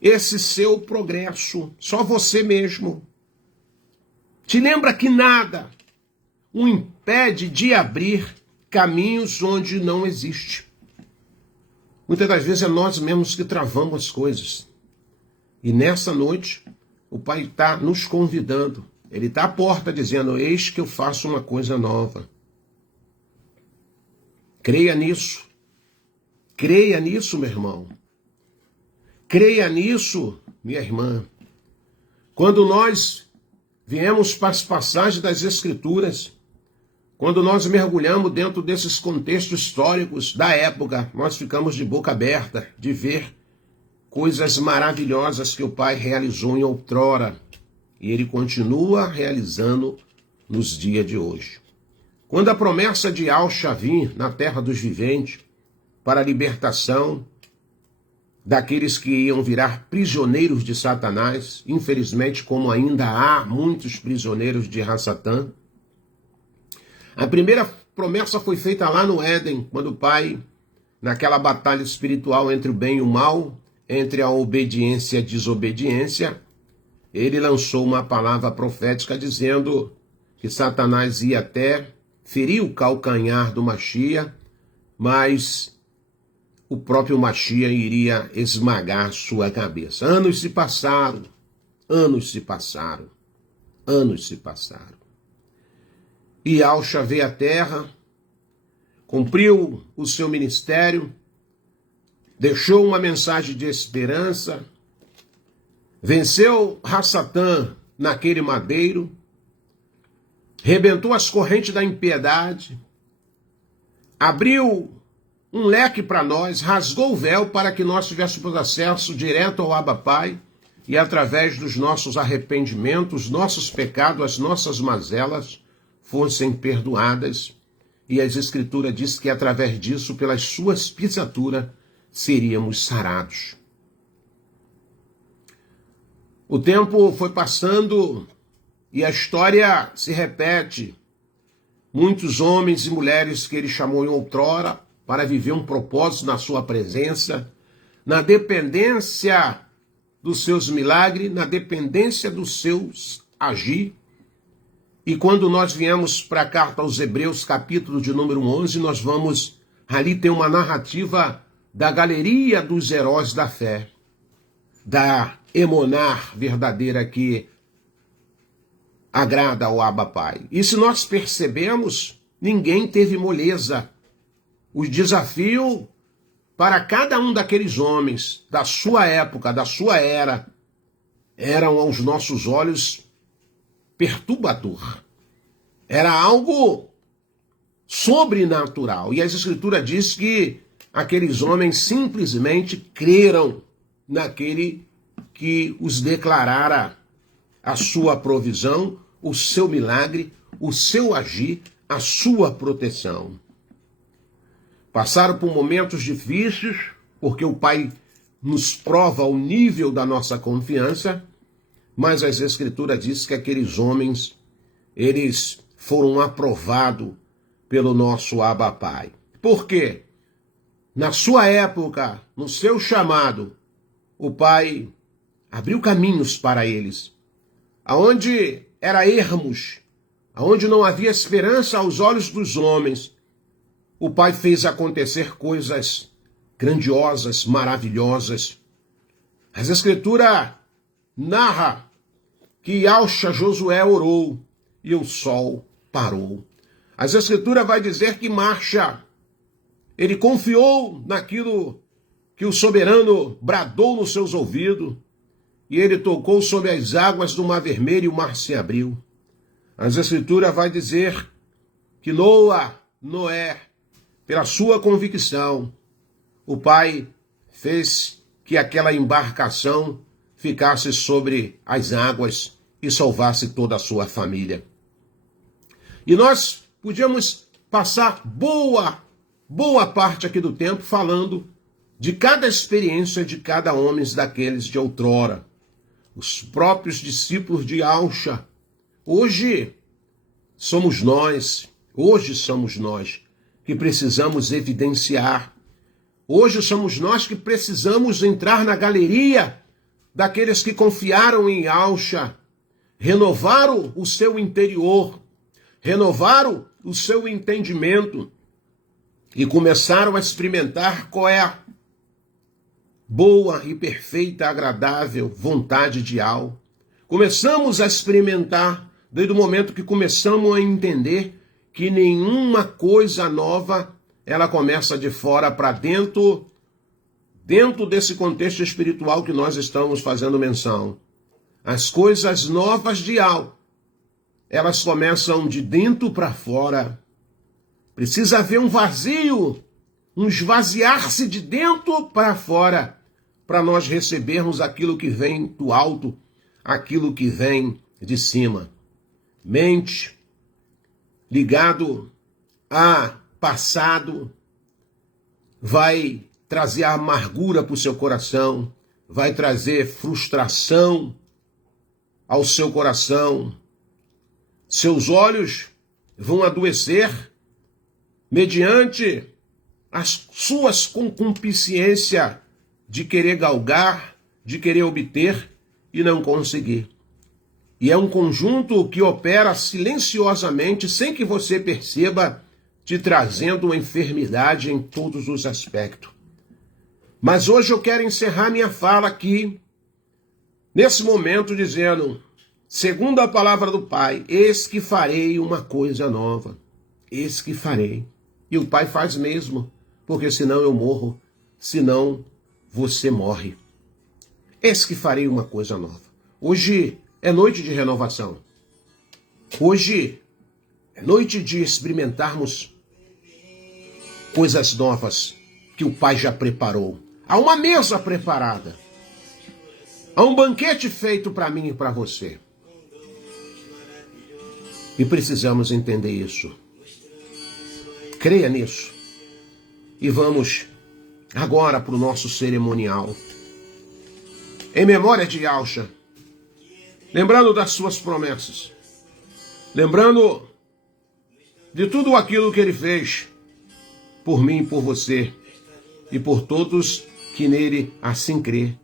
esse seu progresso, só você mesmo. Te lembra que nada o impede de abrir caminhos onde não existe. Muitas das vezes é nós mesmos que travamos as coisas. E nessa noite, o Pai está nos convidando. Ele está à porta dizendo, eis que eu faço uma coisa nova. Creia nisso. Creia nisso, meu irmão. Creia nisso, minha irmã. Quando nós viemos para as passagens das Escrituras, quando nós mergulhamos dentro desses contextos históricos da época, nós ficamos de boca aberta de ver coisas maravilhosas que o Pai realizou em outrora e Ele continua realizando nos dias de hoje. Quando a promessa de Yahshua vir na terra dos viventes para a libertação daqueles que iam virar prisioneiros de Satanás, infelizmente, como ainda há muitos prisioneiros de Hassatã, a primeira promessa foi feita lá no Éden, quando o Pai, naquela batalha espiritual entre o bem e o mal, entre a obediência e a desobediência, ele lançou uma palavra profética dizendo que Satanás ia até ferir o calcanhar do Mashiach, mas o próprio Mashiach iria esmagar sua cabeça. Anos se passaram, anos se passaram, anos se passaram. E Yahshua veio à terra, cumpriu o seu ministério, deixou uma mensagem de esperança, venceu Hassatã naquele madeiro, rebentou as correntes da impiedade, abriu um leque para nós, rasgou o véu para que nós tivéssemos acesso direto ao Abba Pai e através dos nossos arrependimentos, nossos pecados, as nossas mazelas fossem perdoadas. E as Escrituras diz que através disso, pelas suas pisaduras, seríamos sarados. O tempo foi passando e a história se repete. Muitos homens e mulheres que ele chamou em outrora para viver um propósito na sua presença, na dependência dos seus milagres, na dependência dos seus agir. E quando nós viemos para a carta aos Hebreus, capítulo de número 11, nós vamos ali ter uma narrativa da galeria dos heróis da fé, da emonar verdadeira que agrada ao Abba Pai. E se nós percebemos, ninguém teve moleza. O desafio para cada um daqueles homens da sua época, da sua era, eram aos nossos olhos perturbador. Era algo sobrenatural. E as Escrituras diz que aqueles homens simplesmente creram naquele que os declarara a sua provisão, o seu milagre, o seu agir, a sua proteção. Passaram por momentos difíceis, porque o Pai nos prova o nível da nossa confiança, mas as Escrituras dizem que aqueles homens, eles foram aprovados pelo nosso Abba Pai. Por quê? Na sua época, no seu chamado, o Pai abriu caminhos para eles, aonde era ermos, aonde não havia esperança aos olhos dos homens. O Pai fez acontecer coisas grandiosas, maravilhosas. As Escrituras narram que Yahshua Josué orou e o sol parou. As Escrituras vai dizer que marcha. Ele confiou naquilo que o soberano bradou nos seus ouvidos e ele tocou sobre as águas do Mar Vermelho e o mar se abriu. As Escrituras vai dizer que Noé, pela sua convicção, o Pai fez que aquela embarcação ficasse sobre as águas e salvasse toda a sua família. E nós podíamos passar boa parte aqui do tempo falando de cada experiência de cada homem daqueles de outrora. Os próprios discípulos de Yahshua. Hoje somos nós que precisamos evidenciar. Hoje somos nós que precisamos entrar na galeria daqueles que confiaram em Yahshua, renovaram o seu interior, renovaram o seu entendimento e começaram a experimentar qual é a boa e perfeita, agradável vontade de Yahweh. Começamos a experimentar desde o momento que começamos a entender que nenhuma coisa nova ela começa de fora para dentro desse contexto espiritual que nós estamos fazendo menção. As coisas novas de algo, elas começam de dentro para fora. Precisa haver um vazio, um esvaziar-se de dentro para fora, para nós recebermos aquilo que vem do alto, aquilo que vem de cima. Mente ligado a passado vai trazer amargura para o seu coração, vai trazer frustração ao seu coração. Seus olhos vão adoecer mediante as suas concupiscências de querer galgar, de querer obter e não conseguir. E é um conjunto que opera silenciosamente, sem que você perceba, te trazendo uma enfermidade em todos os aspectos. Mas hoje eu quero encerrar minha fala aqui, nesse momento, dizendo, segundo a palavra do Pai, eis que farei uma coisa nova. Eis que farei. E o Pai faz mesmo, porque senão eu morro, senão você morre. Eis que farei uma coisa nova. Hoje é noite de renovação. Hoje é noite de experimentarmos coisas novas que o Pai já preparou. Há uma mesa preparada. Há um banquete feito para mim e para você. E precisamos entender isso. Creia nisso. E vamos agora para o nosso cerimonial. Em memória de Yahshua. Lembrando das suas promessas. Lembrando de tudo aquilo que ele fez por mim e por você. E por todos que nele assim crê.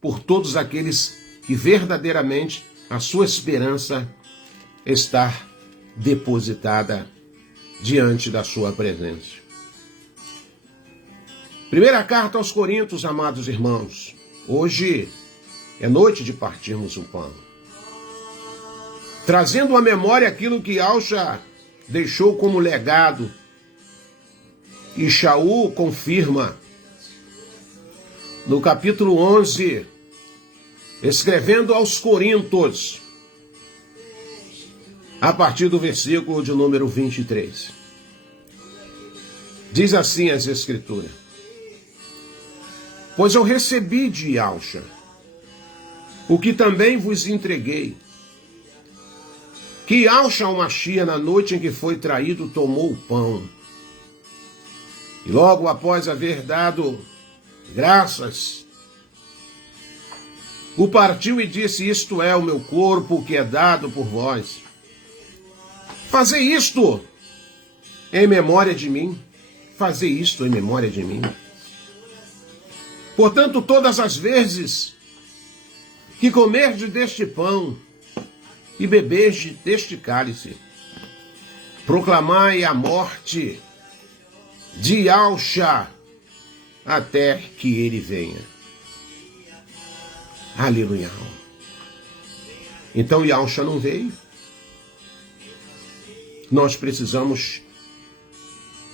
Por todos aqueles que verdadeiramente a sua esperança está depositada diante da sua presença. Primeira carta aos Coríntios, amados irmãos. Hoje é noite de partirmos o pão. Trazendo à memória aquilo que Yahshua deixou como legado. E Shaul confirma no capítulo 11, escrevendo aos Coríntios, a partir do versículo de número 23. Diz assim as Escrituras: pois eu recebi de Yahshua o que também vos entreguei, que Yahshua o Mashiach, na noite em que foi traído, tomou o pão, e logo após haver dado graças, o partiu e disse: isto é o meu corpo que é dado por vós. Fazei isto em memória de mim. Fazei isto em memória de mim. Portanto, todas as vezes que comerdes deste pão e beberdes deste cálice, proclamai a morte de Yahshua até que ele venha. Aleluia. Então Yahshua não veio. Nós precisamos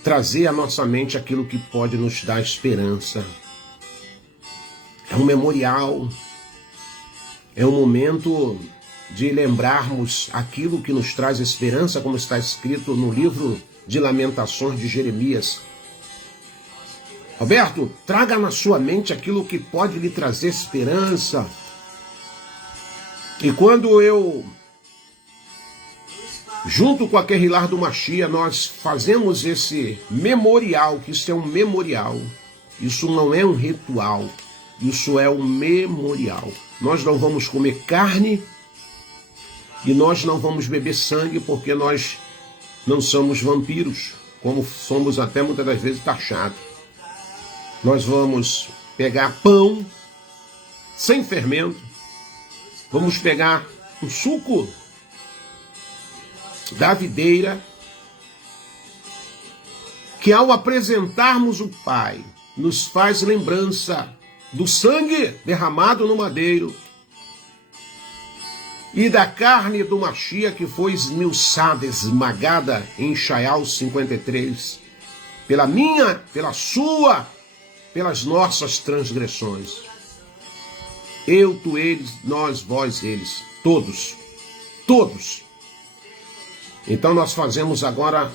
trazer à nossa mente aquilo que pode nos dar esperança. É um memorial. É um momento de lembrarmos aquilo que nos traz esperança, como está escrito no livro de Lamentações de Jeremias. Roberto, traga na sua mente aquilo que pode lhe trazer esperança. E quando eu, junto com a Querrilar do Mashiach, nós fazemos esse memorial, que isso é um memorial. Isso não é um ritual. Isso é um memorial. Nós não vamos comer carne e nós não vamos beber sangue, porque nós não somos vampiros, como somos até muitas das vezes taxados. Nós vamos pegar pão sem fermento, vamos pegar o suco da videira, que ao apresentarmos o Pai, nos faz lembrança do sangue derramado no madeiro e da carne do Mashiach que foi esmiuçada, esmagada em Ishaiah 53. pela minha, pela sua, pelas nossas transgressões. Eu, tu, eles, nós, vós, eles, todos, todos. Então nós fazemos agora,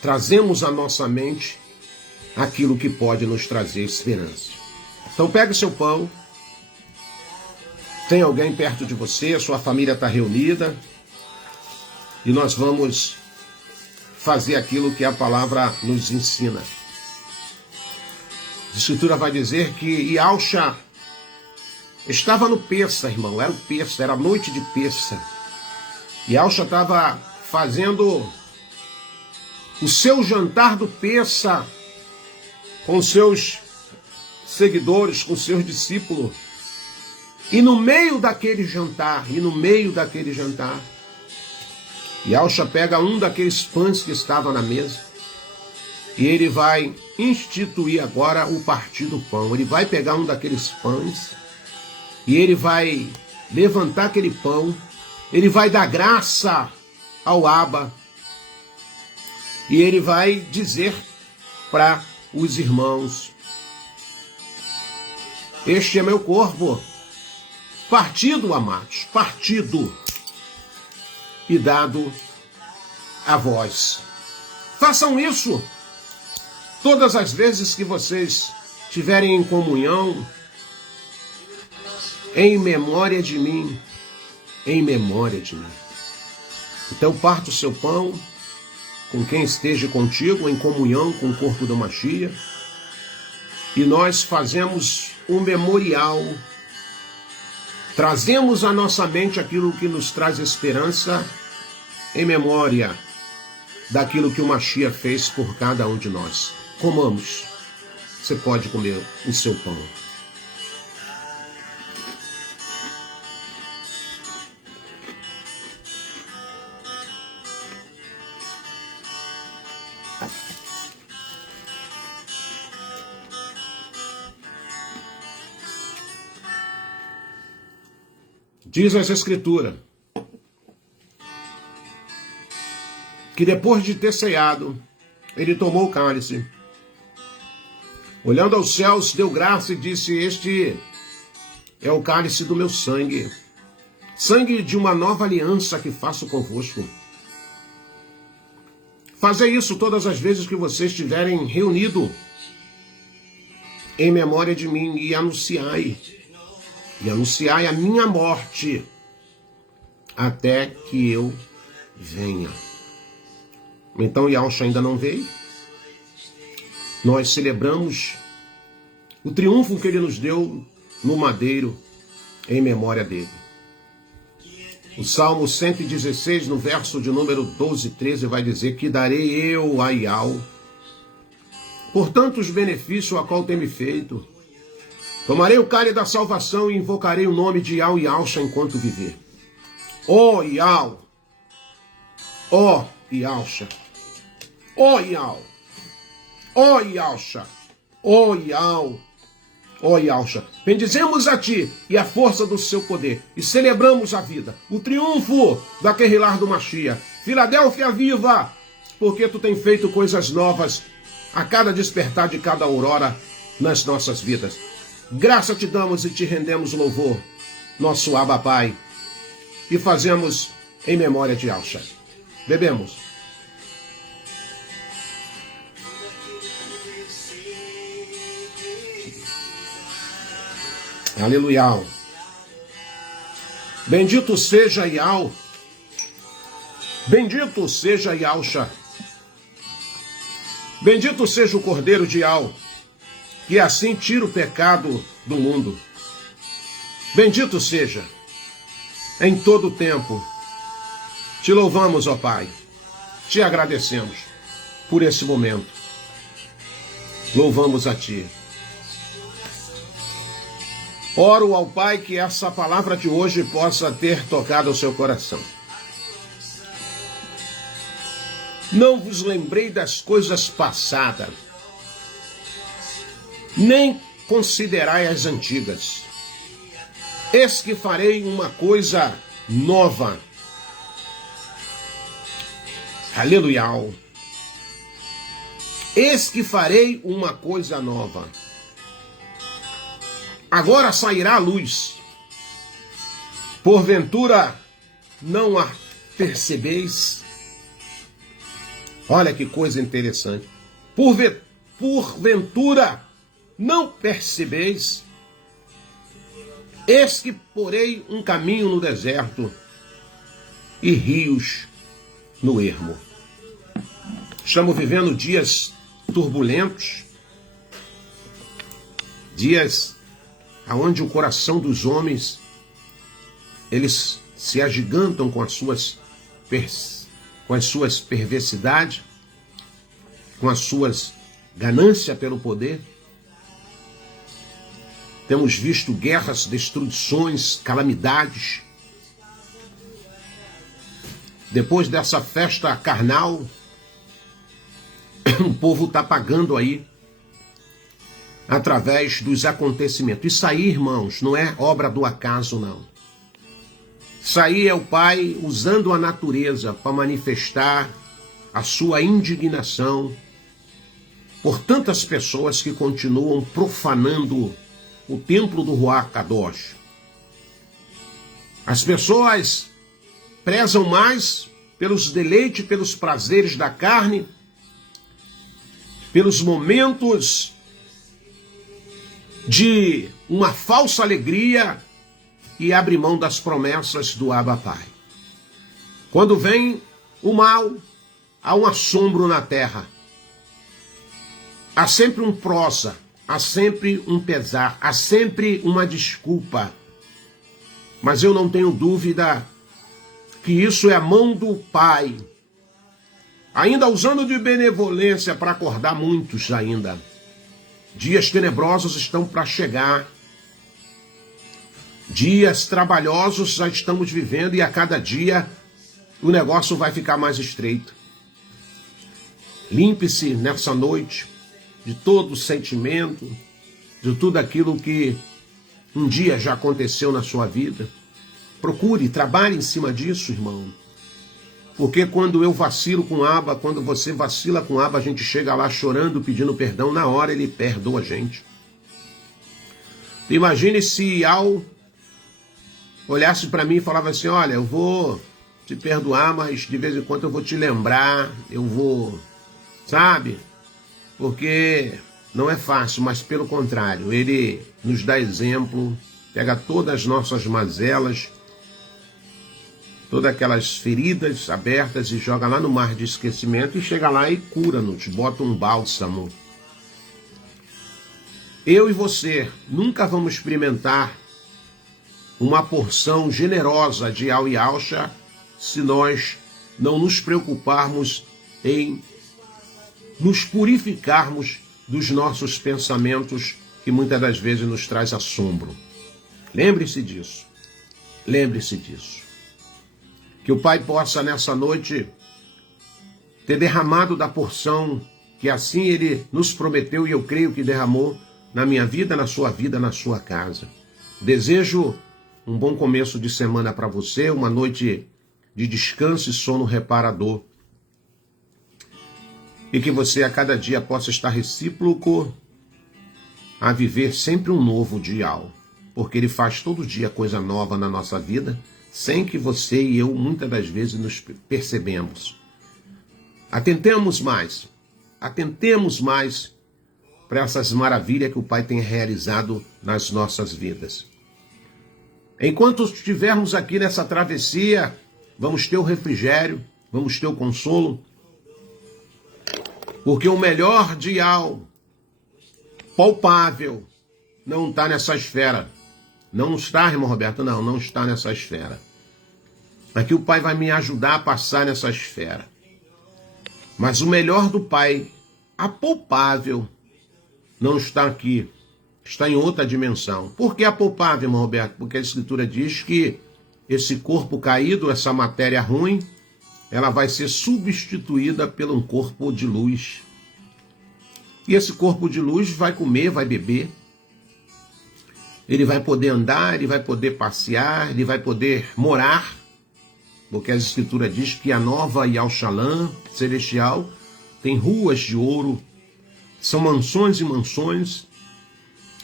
trazemos à nossa mente aquilo que pode nos trazer esperança. Então pegue seu pão, tem alguém perto de você, sua família está reunida, e nós vamos fazer aquilo que a palavra nos ensina. A Escritura vai dizer que Ialcha estava no Pessa, irmão, era o Pessa, era a noite de Pessa. Ialcha estava fazendo o seu jantar do Pessa com seus seguidores, com seus discípulos. E no meio daquele jantar, Ialcha pega um daqueles pães que estava na mesa e ele vai instituir agora o partir do pão. Ele vai pegar um daqueles pães e ele vai levantar aquele pão, ele vai dar graça ao Abba e ele vai dizer para os irmãos: este é meu corpo, partido, amados, partido e dado a vós. Façam isso todas as vezes que vocês estiverem em comunhão, em memória de mim, em memória de mim. Então parta o seu pão com quem esteja contigo, em comunhão com o corpo do Mashiach, e nós fazemos um memorial, trazemos à nossa mente aquilo que nos traz esperança em memória daquilo que o Mashiach fez por cada um de nós. Comamos. Você pode comer o seu pão. Diz as Escrituras que depois de ter ceado, ele tomou o cálice, olhando aos céus, deu graça e disse: este é o cálice do meu sangue, sangue de uma nova aliança que faço convosco. Fazei isso todas as vezes que vocês estiverem reunidos em memória de mim, e anunciai a minha morte até que eu venha. Então Ialcha ainda não veio. Nós celebramos o triunfo que ele nos deu no madeiro em memória dele. O Salmo 116, no verso de número 12 e 13, vai dizer: que darei eu a Ial por tantos benefícios a qual tem me feito. Tomarei o cálice da salvação e invocarei o nome de Ial e Ialcha enquanto viver. Ó Ial, ó Ialcha, ó Ial, ó Ialcha, ó Ial, ó Ialcha. Bendizemos a ti e a força do seu poder, e celebramos a vida, o triunfo da Querrilar do Mashiach. Filadélfia viva, porque tu tem feito coisas novas a cada despertar de cada aurora nas nossas vidas. Graça te damos e te rendemos louvor, nosso Abba Pai, e fazemos em memória de Ialcha. Bebemos. Aleluia. Bendito seja Ial, bendito seja Ialcha, bendito seja o Cordeiro de Ial, que assim tira o pecado do mundo. Bendito seja, em todo o tempo. Te louvamos, ó Pai, te agradecemos por esse momento. Louvamos a Ti. Oro ao Pai que essa palavra de hoje possa ter tocado o seu coração. Não vos lembrei das coisas passadas, nem considerai as antigas. Eis que farei uma coisa nova. Aleluia. Eis que farei uma coisa nova. Agora sairá a luz. Porventura não a percebeis? Olha que coisa interessante. Porventura não percebeis? Eis que porei um caminho no deserto e rios no ermo. Estamos vivendo dias turbulentos, dias onde o coração dos homens, eles se agigantam com as suas perversidades, com as suas ganâncias pelo poder. Temos visto guerras, destruições, calamidades. Depois dessa festa carnal, o povo está pagando aí, através dos acontecimentos. Isso aí, irmãos, não é obra do acaso, não. Isso aí é o Pai usando a natureza para manifestar a sua indignação por tantas pessoas que continuam profanando o templo do Ruach Kadosh. As pessoas prezam mais pelos deleites, pelos prazeres da carne, pelos momentos de uma falsa alegria e abre mão das promessas do Abba Pai. Quando vem o mal, há um assombro na terra. Há sempre um prosa, há sempre um pesar, há sempre uma desculpa. Mas eu não tenho dúvida que isso é a mão do Pai, ainda usando de benevolência para acordar muitos ainda. Dias tenebrosos estão para chegar. Dias trabalhosos já estamos vivendo e a cada dia o negócio vai ficar mais estreito. Limpe-se nessa noite de todo sentimento, de tudo aquilo que um dia já aconteceu na sua vida. Procure, trabalhe em cima disso, irmão. Porque quando eu vacilo com Abba, quando você vacila com Abba, a gente chega lá chorando, pedindo perdão, na hora ele perdoa a gente. Imagine se Al olhasse para mim e falava assim, olha, eu vou te perdoar, mas de vez em quando eu vou te lembrar, eu vou, sabe? Porque não é fácil, mas pelo contrário, ele nos dá exemplo, pega todas as nossas mazelas, todas aquelas feridas abertas e joga lá no mar de esquecimento e chega lá e cura-nos, bota um bálsamo. Eu e você nunca vamos experimentar uma porção generosa de Al e Alcha se nós não nos preocuparmos em nos purificarmos dos nossos pensamentos que muitas das vezes nos traz assombro. Lembre-se disso. Lembre-se disso. Que o Pai possa nessa noite ter derramado da porção que assim Ele nos prometeu e eu creio que derramou na minha vida, na sua casa. Desejo um bom começo de semana para você, uma noite de descanso e sono reparador. E que você a cada dia possa estar recíproco a viver sempre um novo dia, porque Ele faz todo dia coisa nova na nossa vida, sem que você e eu muitas das vezes nos percebemos. Atentemos mais para essas maravilhas que o Pai tem realizado nas nossas vidas. Enquanto estivermos aqui nessa travessia, vamos ter o refrigério, vamos ter o consolo, porque o melhor dial palpável não está nessa esfera. Não está, irmão Roberto? Não está nessa esfera. Aqui o Pai vai me ajudar a passar nessa esfera. Mas o melhor do Pai, apalpável, não está aqui. Está em outra dimensão. Por que apalpável, irmão Roberto? Porque a Escritura diz que esse corpo caído, essa matéria ruim, ela vai ser substituída por um corpo de luz. E esse corpo de luz vai comer, vai beber. Ele vai poder andar, ele vai poder passear, ele vai poder morar. Porque a Escritura diz que a nova Yal Shalom celestial tem ruas de ouro são mansões e mansões.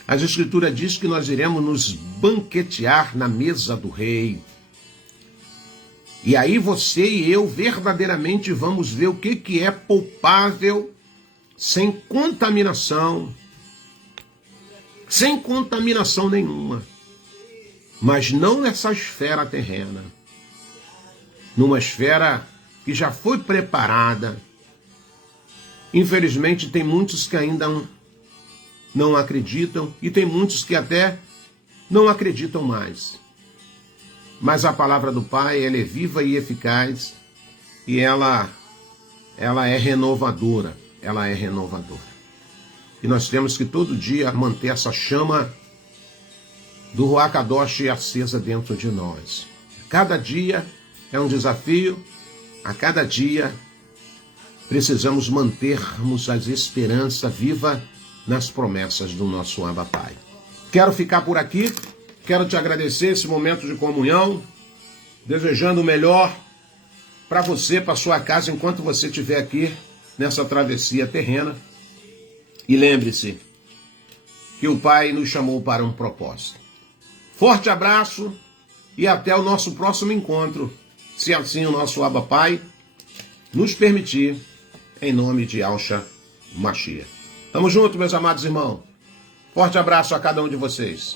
As Escrituras diz que nós iremos nos banquetear na mesa do rei. E aí você e eu verdadeiramente vamos ver o que é poupável, sem contaminação nenhuma. Mas não nessa esfera terrena. Numa esfera que já foi preparada. Infelizmente tem muitos que ainda não acreditam e tem muitos que até não acreditam mais. Mas a palavra do Pai, ela é viva e eficaz e ela é renovadora. Ela é renovadora. E nós temos que todo dia manter essa chama do Ruach Kadosh acesa dentro de nós. Cada dia é um desafio, a cada dia precisamos mantermos a esperança viva nas promessas do nosso Abba Pai. Quero ficar por aqui. Quero te agradecer esse momento de comunhão, desejando o melhor para você, para sua casa, enquanto você estiver aqui nessa travessia terrena. E lembre-se que o Pai nos chamou para um propósito. Forte abraço e até o nosso próximo encontro, se assim o nosso Abba Pai nos permitir, em nome de Yahshua Mashiach. Tamo junto, meus amados irmãos. Forte abraço a cada um de vocês.